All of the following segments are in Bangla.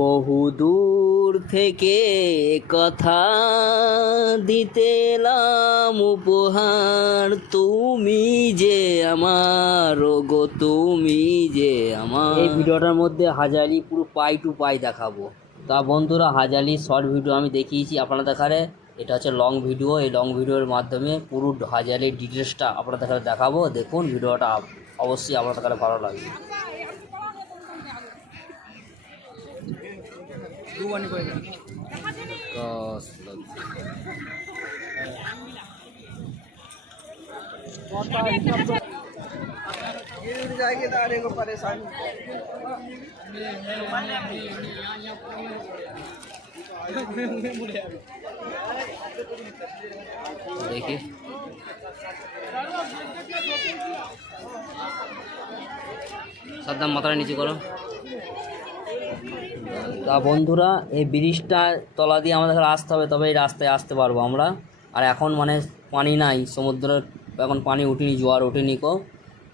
বহুদূর থেকে কথা দিতে এলাম উপহার। তুমি যে আমার গো, তুমি যে আমার। এই ভিডিওটার মধ্যে হাজারি পুরো পাই টু পাই দেখাবো। তা বন্ধুরা হাজারি শর্ট ভিডিও আমি দেখিয়েছি আপনারা দেখারে। এটা হচ্ছে লং ভিডিও। এই লং ভিডিওর মাধ্যমে পুরো হাজারির ডিটেলসটা আপনারা দেখারে দেখাবো। দেখুন, ভিডিওটা অবশ্যই আপনার দেখারে ভালো লাগবে। dua nih gue kos Sadam motornya kalau তা বন্ধুরা, এই ব্রিজটা তলা দিয়ে আমাদের আসতে হবে তবে এই রাস্তায় আসতে পারব আমরা। আর এখন মানে পানি নাই, সমুদ্রের এখন পানি উঠিনি, জোয়ার ওঠেনি কো।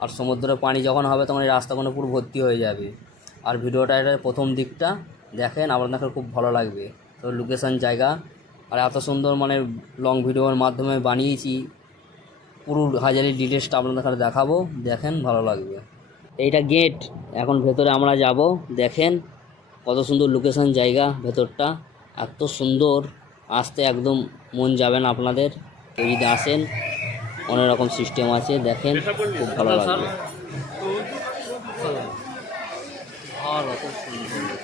আর সমুদ্রের পানি যখন হবে, তখন এই রাস্তাগুলো পুরো ভর্তি হয়ে যাবে। আর ভিডিওটা এটা প্রথম দিকটা, দেখেন, আপনাদের খুব ভালো লাগবে। তো লোকেশন জায়গা, আর এত সুন্দর মানে লং ভিডিওর মাধ্যমে বানিয়েছি। পুরো হাজারি ডিটেলসটা আপনাদের দেখাবো, দেখেন, ভালো লাগবে। এইটা গেট এখন ভেতরে আমরা যাব, দেখেন। কত সুন্দর লোকেশান জায়গা ভেতরটা। এত সুন্দর। আসতে একদম মন যাবেন আপনাদের। যদি আসেন অনেক রকম সিস্টেম আছে দেখেন খুব ভালো লাগবে। আর অত সুন্দর।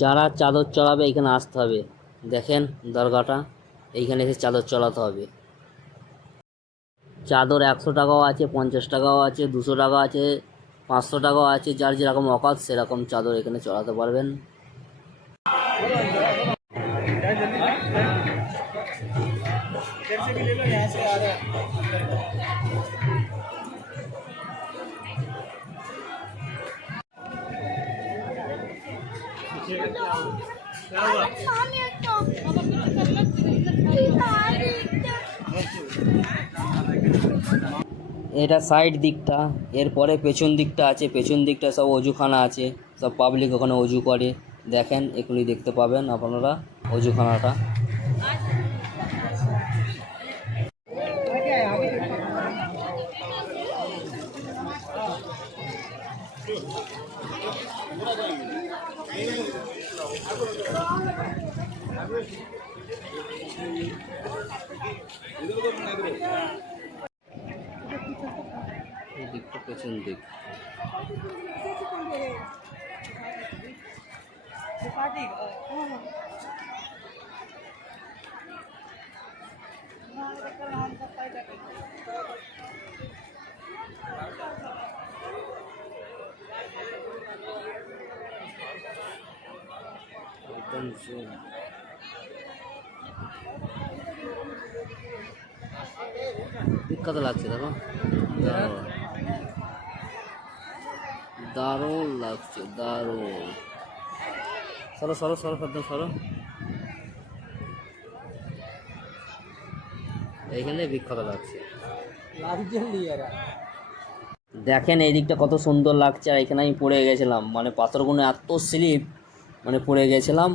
যারা চাদর চড়াবে, এখানে আসতে হবে। দেখেন দরগাটা, এইখানে এসে চাদর চড়াতে হবে। চাদর একশো টাকাও আছে, পঞ্চাশ টাকাও আছে, দুশো টাকা আছে, পাঁচশো টাকাও আছে, যার যেরকম অকাত সেরকম চাদর এখানে চড়াতে পারবেন। এটা সাইড দিকটা, এরপরে পেছন দিকটা আছে, পেছন দিকটা সব অজুখানা আছে, সব পাবলিক ওখানে অজু করে। দেখেন এগুলি দেখতে পাবেন আপনারা অজুখানাটা। দিকটা পেছন দিক। একদম zoom। বিখ্যাত লাগছে দেখো। দারুণ। দারুণ লাগছে দারুণ। সরো সরো সরো একদম সরো। এইখানে বিখ্যাত লাগছে। দেখেন এই দিকটা কত সুন্দর লাগছে আর এখানে আমি পড়ে গেছিলাম। মানে পাথরগুলো এত স্লিপ মানে পড়ে গেছিলাম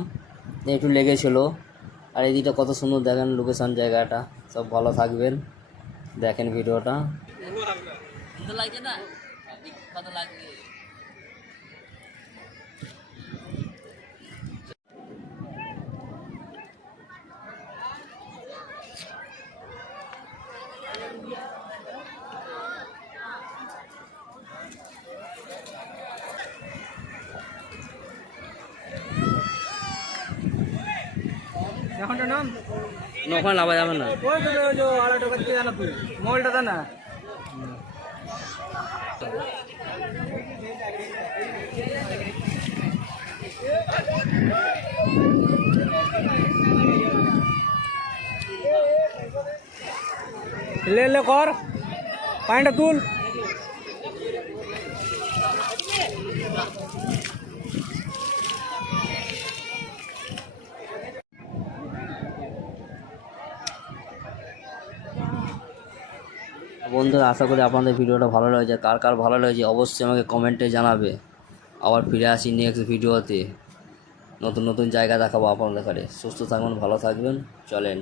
একটু লেগেছিল। আর এই দিকটা কত সুন্দর দেখেন লোকেশন জায়গাটা। সব ভালো থাকবেন। দেখেন ভিডিওটা। লাগছে না? ওখানে লাভা যাবে না। তো মোবাইলটা দে না। লে লে কর। পানিটা তুল। বন্ধুরা, আশা করি আপনাদের ভিডিওটা ভালো লেগেছে। কার কার ভালো লেগেছে অবশ্যই আমাকে কমেন্টে জানাবে। আবার ফিরে আসি নেক্সট ভিডিওতে। নতুন নতুন জায়গা দেখাবো আপনাদের কাছে সুস্থ থাকবেন ভালো থাকবেন। চলেন।